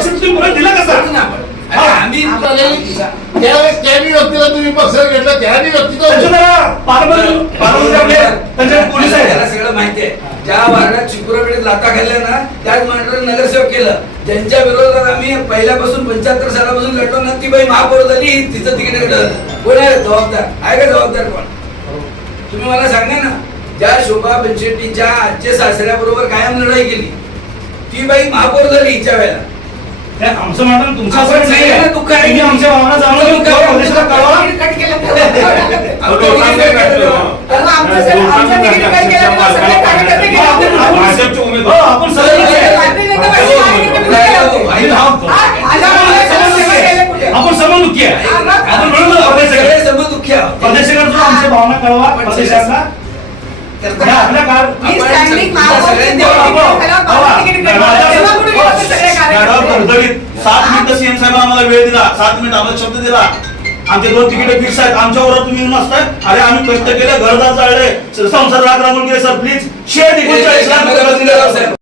पक्षाने तुम्ही मला दिला कसा? ज्या वार्डात शिपुराकडे लाता खाल्ल्या ना त्याच मंडळ नगरसेवक केलं. त्यांच्या विरोधात आम्ही पहिल्यापासून पंच्याहत्तर सालापासून लढलो ना ती बाई महापौर झाली तिचं तिकीट घडलं कोण आहे? जबाबदार. आहे का जबाबदार कोण? तुम्ही मला सांगा ना ज्या शोभा बनशेट्टीच्या आजच्या सासऱ्याबरोबर कायम लढाई केली ती बाई महापौर झाली हिच्या वेळेला. आमचं म्हणणं तुमचं आपण असं नाही आहे. तुम्ही आमच्या भावना जाणून. प्रदेशाला कळवा तर- आपण सगळं-. आपण- हो, हा, हा, सर्व दुःखी आहे आपण म्हणून सगळे समज दुःखी आहोत प्रदेशाकडे आमच्या भावना कळवा या आपल्या काळ मी आपण स्टँडिंग सगळ्या महापौर सगळ्यांनी तिकीट बाबा, केलं, बाबा, बाबा तिकीट कट बाबा, केलं. तेव्हा कुठे गेले होते सगळे धडधडीत सात मिनिटं सीएम साहेब आम्हाला वेळ दिला. सात मिनिट आम्हाला शब्द दिला. आमचे दोन तिकीट फिक्स आहेत. आमच्यावर तुम्ही येऊन असताय. अरे आम्ही कष्ट केले. घरदार चालले संसार राग रांगून गेले सर प्लीज शेअर